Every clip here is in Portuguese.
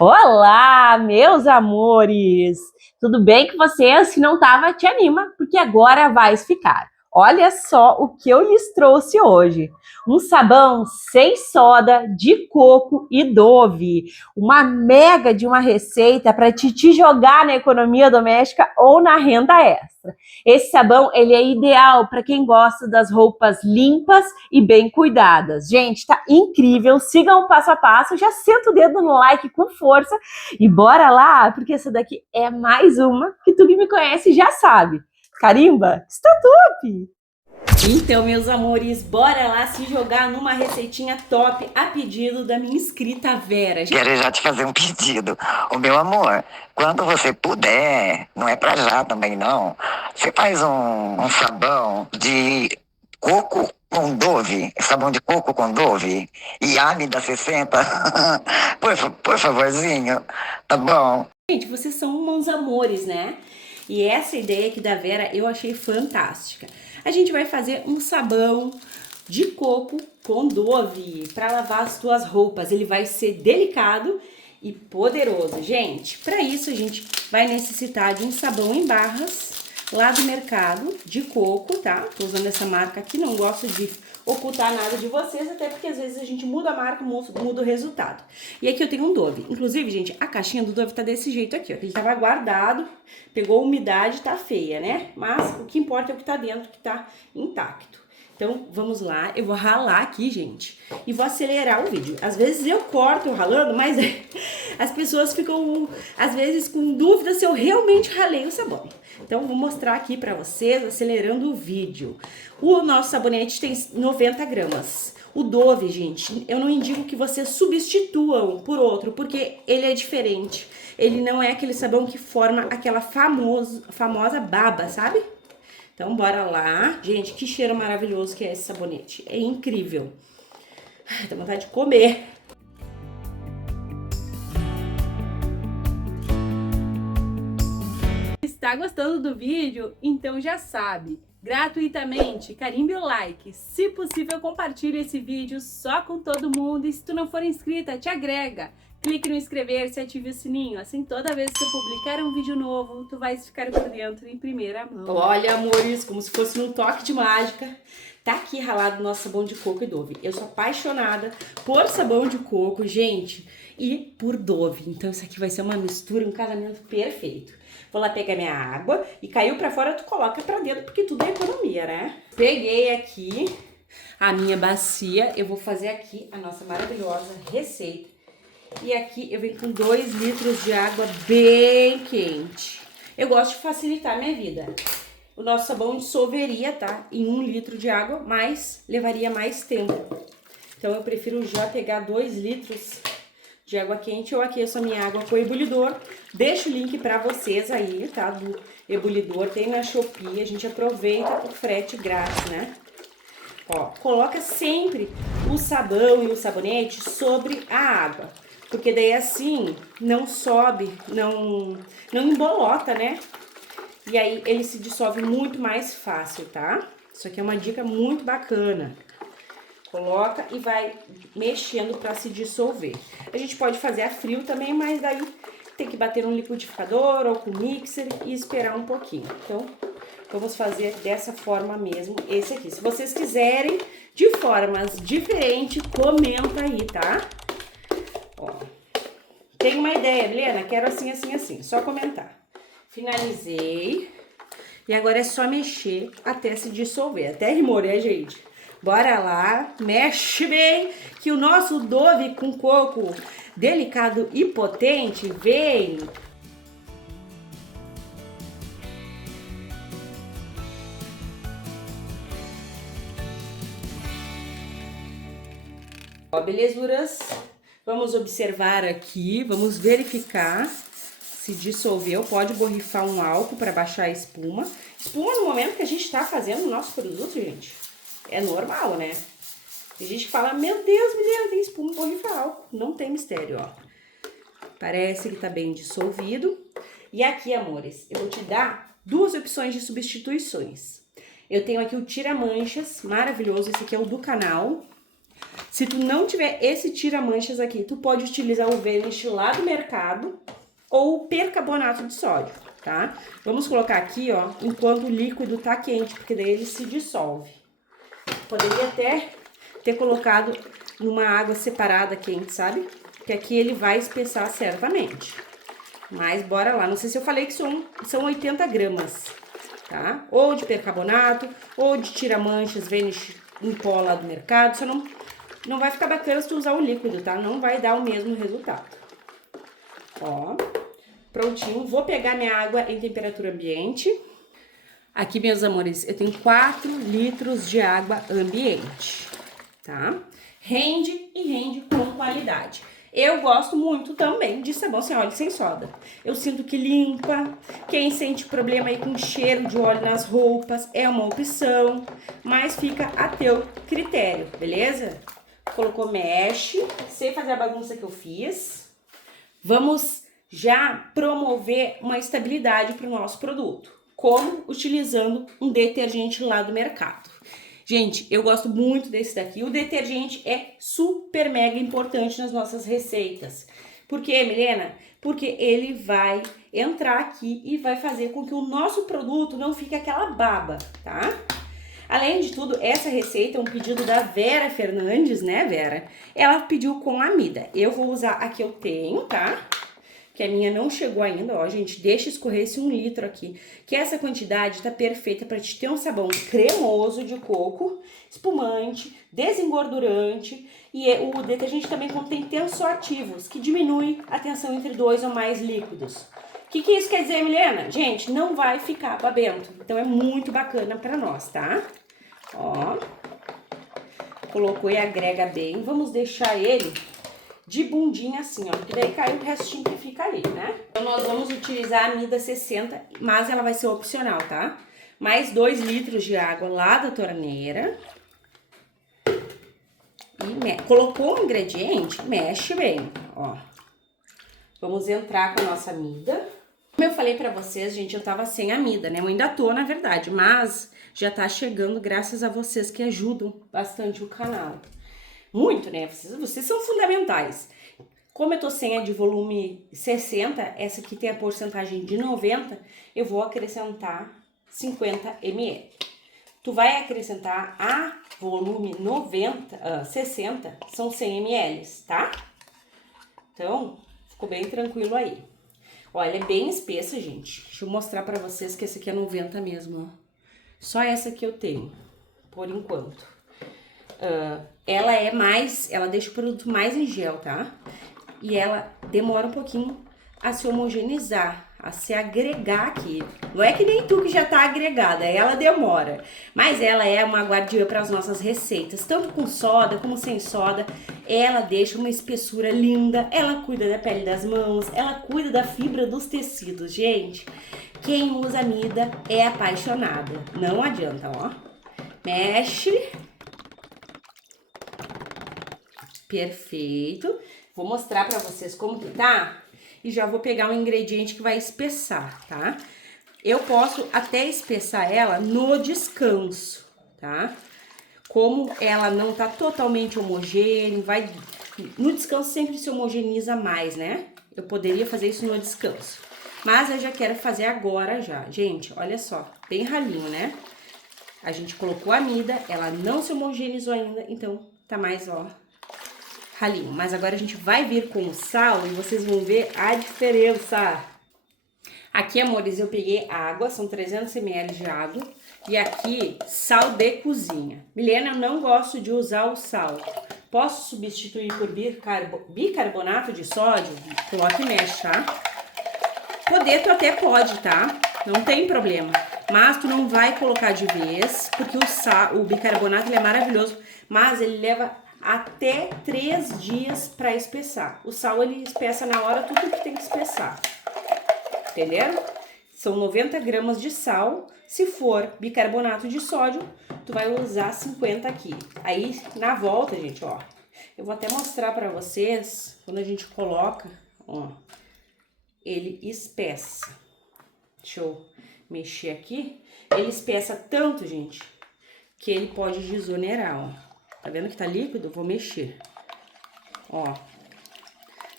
Olá, meus amores! Tudo bem com vocês? Se não tava, te anima, porque agora vai ficar. Olha só o que eu lhes trouxe hoje. Um sabão sem soda, de coco e Dove. Uma mega de uma receita para te jogar na economia doméstica ou na renda extra. Esse sabão, ele é ideal para quem gosta das roupas limpas e bem cuidadas. Gente, tá incrível. Sigam o passo a passo. Já senta o dedo no like com força e bora lá, porque essa daqui é mais uma que tu que me conhece já sabe. Carimba, está top! Então, meus amores, bora lá se jogar numa receitinha top a pedido da minha inscrita Vera. Quero já te fazer um pedido. O meu amor, quando você puder, não é pra já também não, você faz um sabão de coco com Dove, sabão de coco com Dove, e Âmida 60, por favorzinho, tá bom? Gente, vocês são uns amores, né? E essa ideia aqui da Vera eu achei fantástica. A gente vai fazer um sabão de coco com Dove para lavar as tuas roupas. Ele vai ser delicado e poderoso. Gente, para isso a gente vai necessitar de um sabão em barras lá do mercado de coco, tá? Tô usando essa marca aqui, não gosto de ocultar nada de vocês, até porque às vezes a gente muda a marca, muda o resultado. E aqui eu tenho um Dove. Inclusive, gente, a caixinha do Dove tá desse jeito aqui, ó. Ele tava guardado, pegou umidade, tá feia, né? Mas o que importa é o que tá dentro, que tá intacto. Então, vamos lá. Eu vou ralar aqui, gente, e vou acelerar o vídeo. Às vezes eu corto ralando, mas as pessoas ficam, às vezes, com dúvida se eu realmente ralei o sabão. Então, vou mostrar aqui pra vocês, acelerando o vídeo. O nosso sabonete tem 90 gramas. O Dove, gente, eu não indico que vocês substituam por outro, porque ele é diferente. Ele não é aquele sabão que forma aquela famosa baba, sabe? Então, bora lá. Gente, que cheiro maravilhoso que é esse sabonete. É incrível. Ai, dá vontade de comer. Está gostando do vídeo? Então já sabe. Gratuitamente, carimbe o like. Se possível, compartilhe esse vídeo só com todo mundo. E se tu não for inscrita, te agrega. Clique no inscrever-se e ative o sininho. Assim, toda vez que eu publicar um vídeo novo, tu vais ficar por dentro em primeira mão. Olha, amores, como se fosse num toque de mágica. Tá aqui ralado o nosso sabão de coco e Dove. Eu sou apaixonada por sabão de coco, gente, e por Dove. Então isso aqui vai ser uma mistura, um casamento perfeito. Vou lá pegar minha água e caiu pra fora, tu coloca pra dentro, porque tudo é economia, né? Peguei aqui a minha bacia, eu vou fazer aqui a nossa maravilhosa receita. E aqui eu venho com 2 litros de água bem quente. Eu gosto de facilitar a minha vida. O nosso sabão dissolveria, tá? Em 1 litro de água, mas levaria mais tempo. Então eu prefiro já pegar 2 litros de água quente. Eu aqueço a minha água com o ebulidor. Deixo o link pra vocês aí, tá? Do ebulidor. Tem na Shopee. A gente aproveita o frete grátis, né? Ó, coloca sempre o sabão e o sabonete sobre a água. Porque daí assim não sobe, não embolota, né? E aí ele se dissolve muito mais fácil, tá? Isso aqui é uma dica muito bacana. Coloca e vai mexendo para se dissolver. A gente pode fazer a frio também, mas daí tem que bater no liquidificador ou com mixer e esperar um pouquinho. Então, vamos fazer dessa forma mesmo esse aqui. Se vocês quiserem de formas diferentes, comenta aí, tá? Ó, tem uma ideia, Helena? Quero assim, assim, assim. Só comentar. Finalizei. E agora é só mexer até se dissolver. Até rimou, né, gente? Bora lá. Mexe bem, que o nosso Dove com coco delicado e potente vem. Ó, belezuras. Vamos observar aqui, vamos verificar se dissolveu. Pode borrifar um álcool para baixar a espuma. Espuma no momento que a gente está fazendo o nosso produto, gente, é normal, né? Tem gente que fala, meu Deus, menina, tem espuma, borrifa álcool. Não tem mistério, ó. Parece que tá bem dissolvido. E aqui, amores, eu vou te dar 2 opções de substituições. Eu tenho aqui o tira-manchas, maravilhoso, esse aqui é o do canal. Se tu não tiver esse tira-manchas aqui, tu pode utilizar o Vanish lá do mercado ou o percarbonato de sódio, tá? Vamos colocar aqui, ó, enquanto o líquido tá quente, porque daí ele se dissolve. Poderia até ter colocado numa água separada quente, sabe? Que aqui ele vai espessar certamente. Mas bora lá, não sei se eu falei que são 80 gramas, tá? Ou de percarbonato, ou de tira-manchas Vanish em pó lá do mercado, só não vai ficar bacana se tu usar o líquido, tá? Não vai dar o mesmo resultado. Ó, prontinho. Vou pegar minha água em temperatura ambiente. Aqui, meus amores, eu tenho 4 litros de água ambiente, tá? Rende e rende com qualidade. Eu gosto muito também de sabão sem óleo e sem soda. Eu sinto que limpa. Quem sente problema aí com cheiro de óleo nas roupas é uma opção, mas fica a teu critério, beleza? Colocou mesh, sei fazer a bagunça que eu fiz. Vamos já promover uma estabilidade para o nosso produto. Como? Utilizando um detergente lá do mercado. Gente, eu gosto muito desse daqui. O detergente é super mega importante nas nossas receitas. Por quê, Milena? Porque ele vai entrar aqui e vai fazer com que o nosso produto não fique aquela baba, tá? Além de tudo, essa receita é um pedido da Vera Fernandes, né, Vera? Ela pediu com amida. Eu vou usar a que eu tenho, tá? Que a minha não chegou ainda, ó, gente, deixa escorrer esse 1 litro aqui, que essa quantidade tá perfeita para te ter um sabão cremoso de coco, espumante, desengordurante, e o detergente também contém tensoativos, que diminui a tensão entre 2 ou mais líquidos. O que isso quer dizer, Milena? Gente, não vai ficar babento, então é muito bacana para nós, tá? Ó, colocou e agrega bem, vamos deixar ele de bundinha assim, ó, porque daí cai o restinho que fica ali, né? Então, nós vamos utilizar a amida 60, mas ela vai ser opcional, tá? Mais 2 litros de água lá da torneira. E colocou o ingrediente, mexe bem, ó. Vamos entrar com a nossa amida. Como eu falei pra vocês, gente, eu tava sem amida, né? Eu ainda tô, na verdade, mas já tá chegando graças a vocês que ajudam bastante o canal. Muito, né? Vocês são fundamentais. Como eu tô sem a de volume 60, essa aqui tem a porcentagem de 90, eu vou acrescentar 50 ml. Tu vai acrescentar a volume 60, são 100 ml, tá? Então, ficou bem tranquilo aí. Olha, é bem espessa, gente. Deixa eu mostrar pra vocês que essa aqui é 90 mesmo, ó. Só essa que eu tenho, por enquanto. Ela deixa o produto mais em gel, tá? E ela demora um pouquinho a se homogeneizar, a se agregar aqui. Não é que nem tu que já tá agregada, ela demora. Mas ela é uma guardiã para as nossas receitas, tanto com soda como sem soda. Ela deixa uma espessura linda, ela cuida da pele das mãos, ela cuida da fibra dos tecidos. Gente, quem usa amida é apaixonada. Não adianta, ó. Mexe. Perfeito. Vou mostrar pra vocês como que tá e já vou pegar um ingrediente que vai espessar, tá? Eu posso até espessar ela no descanso, tá? Como ela não tá totalmente homogênea, no descanso sempre se homogeneiza mais, né? Eu poderia fazer isso no descanso, mas eu já quero fazer agora já. Gente, olha só, bem ralinho, né? A gente colocou a amida, ela não se homogeneizou ainda, então tá mais, ó, ralinho. Mas agora a gente vai vir com o sal e vocês vão ver a diferença. Aqui, amores, eu peguei água, são 300 ml de água. E aqui, sal de cozinha. Milena, eu não gosto de usar o sal. Posso substituir por bicarbonato de sódio? Coloque e mexe, tá? Poder tu até pode, tá? Não tem problema. Mas tu não vai colocar de vez, porque o bicarbonato ele é maravilhoso, mas ele leva até 3 dias para espessar. O sal ele espessa na hora tudo que tem que espessar. Entenderam? São 90 gramas de sal. Se for bicarbonato de sódio, tu vai usar 50 aqui. Aí, na volta, gente, ó, eu vou até mostrar pra vocês, quando a gente coloca, ó, ele espessa. Deixa eu mexer aqui. Ele espessa tanto, gente, que ele pode desonerar, ó, Tá vendo que tá líquido? Vou mexer. Ó.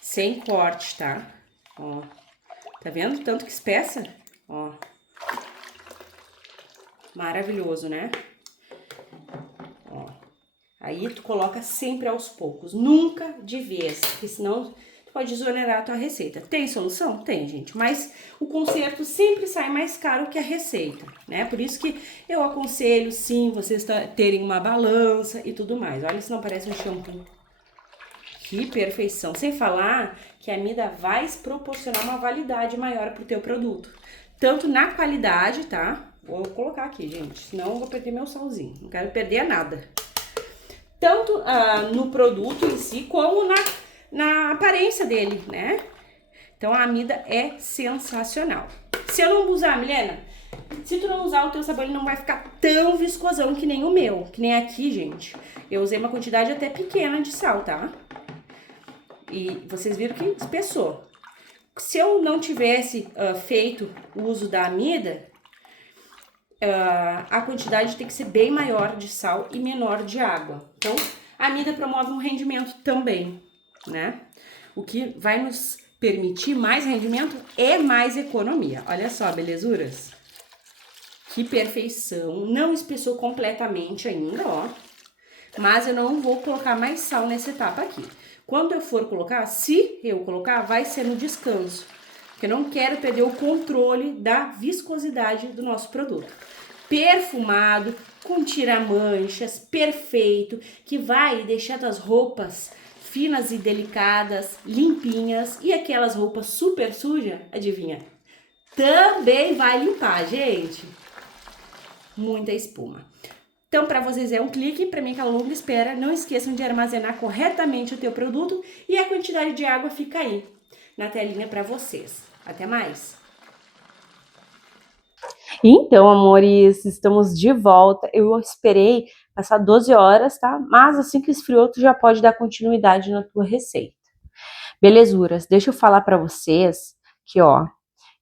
Sem corte, tá? Ó. Tá vendo tanto que espessa? Ó. Maravilhoso, né? Ó. Aí tu coloca sempre aos poucos, nunca de vez, porque senão tu pode desonerar a tua receita. Tem solução? Tem, gente, mas o conserto sempre sai mais caro que a receita, né? Por isso que eu aconselho, sim, vocês terem uma balança e tudo mais. Olha se não parece um shampoo. Que perfeição. Sem falar que a Amida vai proporcionar uma validade maior pro teu produto. Tanto na qualidade, tá? Vou colocar aqui, gente, senão eu vou perder meu salzinho. Não quero perder nada. Tanto no produto em si, como na aparência dele, né? Então, a Amida é sensacional. Se eu não usar, Milena, se tu não usar, o teu sabão ele não vai ficar tão viscosão que nem o meu. Que nem aqui, gente. Eu usei uma quantidade até pequena de sal, tá? E vocês viram que espessou. Se eu não tivesse feito o uso da Amida, a quantidade tem que ser bem maior de sal e menor de água. Então, a Amida promove um rendimento também, né? O que vai nos permitir mais rendimento e mais economia. Olha só, belezuras. Que perfeição. Não espessou completamente ainda, ó. Mas eu não vou colocar mais sal nessa etapa aqui. Quando eu for colocar, se eu colocar, vai ser no descanso. Porque eu não quero perder o controle da viscosidade do nosso produto. Perfumado, com tira-manchas, perfeito, que vai deixar as roupas finas e delicadas, limpinhas. E aquelas roupas super sujas, adivinha? Também vai limpar, gente. Muita espuma. Então, para vocês é um clique, para mim aquela longa espera. Não esqueçam de armazenar corretamente o teu produto e a quantidade de água fica aí na telinha para vocês. Até mais! Então, amores, estamos de volta. Eu esperei passar 12 horas, tá? Mas assim que esfriou, tu já pode dar continuidade na tua receita. Belezuras, deixa eu falar para vocês que, ó,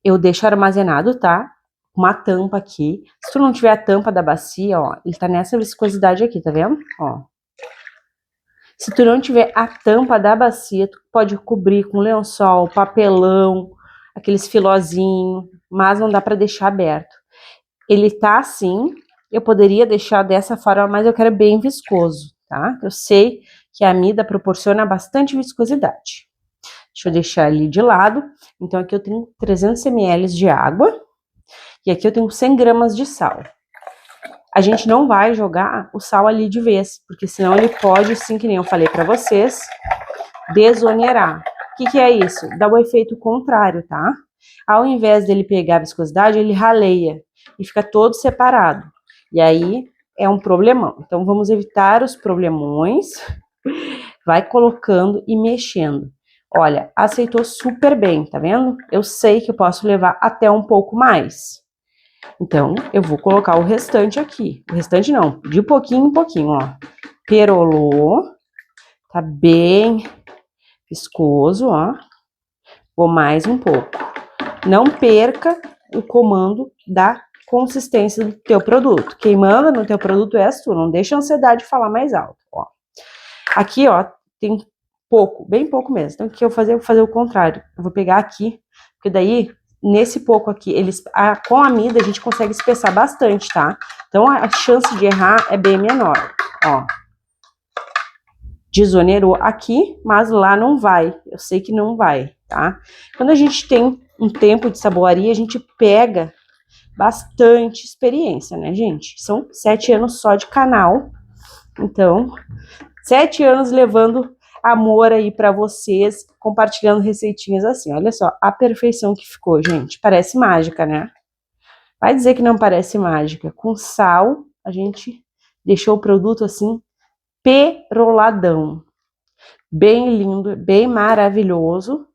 eu deixo armazenado, tá? Uma tampa aqui. Se tu não tiver a tampa da bacia, ó, ele tá nessa viscosidade aqui, tá vendo? Ó. Se tu não tiver a tampa da bacia, tu pode cobrir com lençol, papelão, aqueles filozinhos, mas não dá pra deixar aberto. Ele tá assim, eu poderia deixar dessa forma, mas eu quero bem viscoso, tá? Eu sei que a Amida proporciona bastante viscosidade. Deixa eu deixar ali de lado. Então, aqui eu tenho 300 ml de água. E aqui eu tenho 100 gramas de sal. A gente não vai jogar o sal ali de vez, porque senão ele pode, sim, que nem eu falei pra vocês, desonerar. O que é isso? Dá o efeito contrário, tá? Ao invés dele pegar a viscosidade, ele raleia e fica todo separado. E aí é um problemão. Então vamos evitar os problemões. Vai colocando e mexendo. Olha, aceitou super bem, tá vendo? Eu sei que eu posso levar até um pouco mais. Então, eu vou colocar o restante aqui. O restante não, de pouquinho em pouquinho, ó. Perolou. Tá bem viscoso, ó. Vou mais um pouco. Não perca o comando da consistência do teu produto. Quem manda no teu produto és tu. Não deixa a ansiedade falar mais alto, ó. Aqui, ó, tem pouco, bem pouco mesmo. Então, o que eu vou fazer o contrário. Eu vou pegar aqui, porque daí... Nesse pouco aqui, com a Amida a gente consegue espessar bastante, tá? Então, a chance de errar é bem menor, ó. Desonerou aqui, mas lá não vai. Eu sei que não vai, tá? Quando a gente tem um tempo de saboaria, a gente pega bastante experiência, né, gente? São 7 anos só de canal. Então, 7 anos levando amor aí pra vocês, compartilhando receitinhas assim. Olha só a perfeição que ficou, gente. Parece mágica, né? Vai dizer que não parece mágica. Com sal, a gente deixou o produto assim, peroladão. Bem lindo, bem maravilhoso.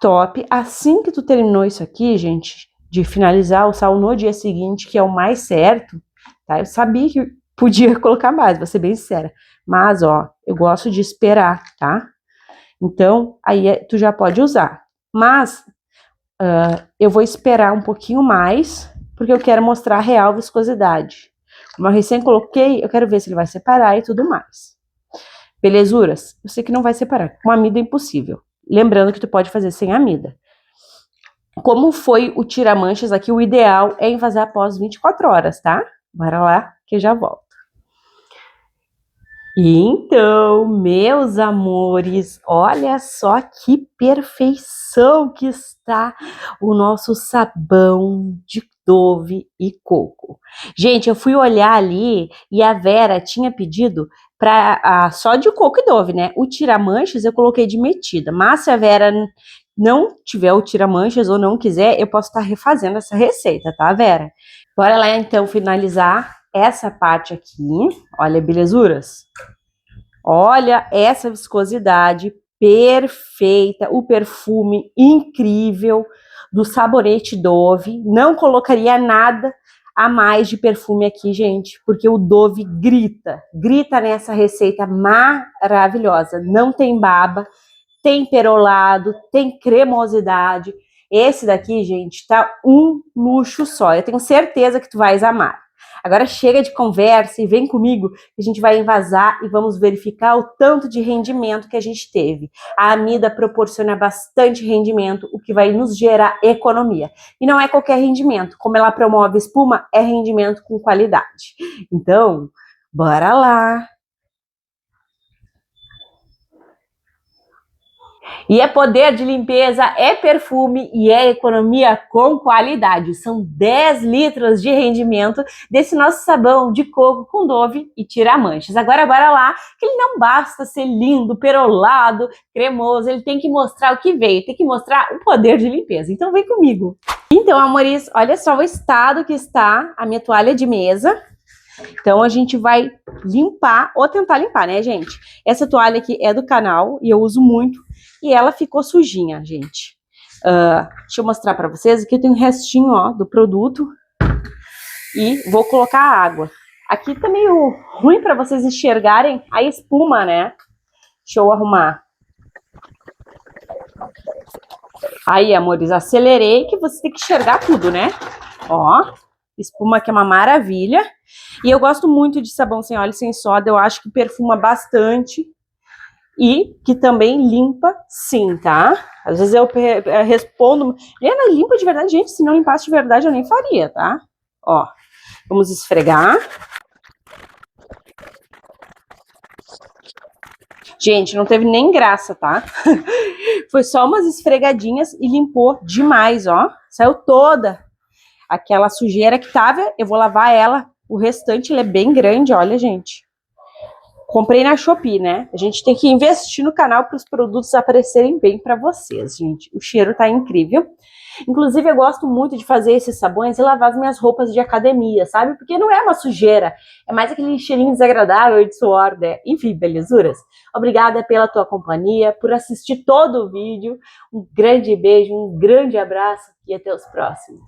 Top. Assim que tu terminou isso aqui, gente, de finalizar o sal no dia seguinte, que é o mais certo, tá? Eu sabia que podia colocar mais, vou ser bem sincera. Mas, ó, eu gosto de esperar, tá? Então, aí tu já pode usar. Mas, eu vou esperar um pouquinho mais, porque eu quero mostrar a real viscosidade. Mas recém coloquei, eu quero ver se ele vai separar e tudo mais. Belezuras? Eu sei que não vai separar. Com amida é impossível. Lembrando que tu pode fazer sem amida. Como foi o tira-manchas aqui, o ideal é envasar após 24 horas, tá? Bora lá que eu já volto. Então, meus amores, olha só que perfeição que está o nosso sabão de Dove e coco. Gente, eu fui olhar ali e a Vera tinha pedido para só de coco e Dove, né? O tira-manchas eu coloquei de metida, mas se a Vera não tiver o tira-manchas ou não quiser, eu posso estar refazendo essa receita, tá, Vera? Bora lá então finalizar essa parte aqui. Olha, belezuras. Olha essa viscosidade perfeita, o perfume incrível do sabonete Dove. Não colocaria nada a mais de perfume aqui, gente, porque o Dove grita nessa receita maravilhosa. Não tem baba, tem perolado, tem cremosidade. Esse daqui, gente, tá um luxo só. Eu tenho certeza que tu vais amar. Agora chega de conversa e vem comigo que a gente vai envasar e vamos verificar o tanto de rendimento que a gente teve. A amida proporciona bastante rendimento, o que vai nos gerar economia. E não é qualquer rendimento, como ela promove espuma, é rendimento com qualidade. Então, bora lá! E é poder de limpeza, é perfume e é economia com qualidade. São 10 litros de rendimento desse nosso sabão de coco com Dove e tira-manchas. Agora bora lá, que ele não basta ser lindo, perolado, cremoso, ele tem que mostrar o que veio, tem que mostrar o poder de limpeza. Então vem comigo. Então, amores, olha só o estado que está a minha toalha de mesa. Então a gente vai limpar, ou tentar limpar, né, gente? Essa toalha aqui é do canal e eu uso muito. E ela ficou sujinha, gente. Deixa eu mostrar pra vocês. Aqui eu tenho um restinho, ó, do produto. E vou colocar a água. Aqui tá meio ruim pra vocês enxergarem a espuma, né? Deixa eu arrumar. Aí, amores, acelerei que você tem que enxergar tudo, né? Ó, espuma que é uma maravilha. E eu gosto muito de sabão sem óleo e sem soda. Eu acho que perfuma bastante. E que também limpa sim, tá? Às vezes eu respondo, Helena, limpa de verdade? Gente, se não limpasse de verdade eu nem faria, tá? Ó, vamos esfregar. Gente, não teve nem graça, tá? Foi só umas esfregadinhas e limpou demais, ó. Saiu toda aquela sujeira que tava, eu vou lavar ela. O restante, ele é bem grande, olha, gente. Comprei na Shopee, né? A gente tem que investir no canal para os produtos aparecerem bem para vocês, gente. O cheiro tá incrível. Inclusive, eu gosto muito de fazer esses sabões e lavar as minhas roupas de academia, sabe? Porque não é uma sujeira, é mais aquele cheirinho desagradável de suor, né? Enfim, belezuras. Obrigada pela tua companhia, por assistir todo o vídeo. Um grande beijo, um grande abraço e até os próximos.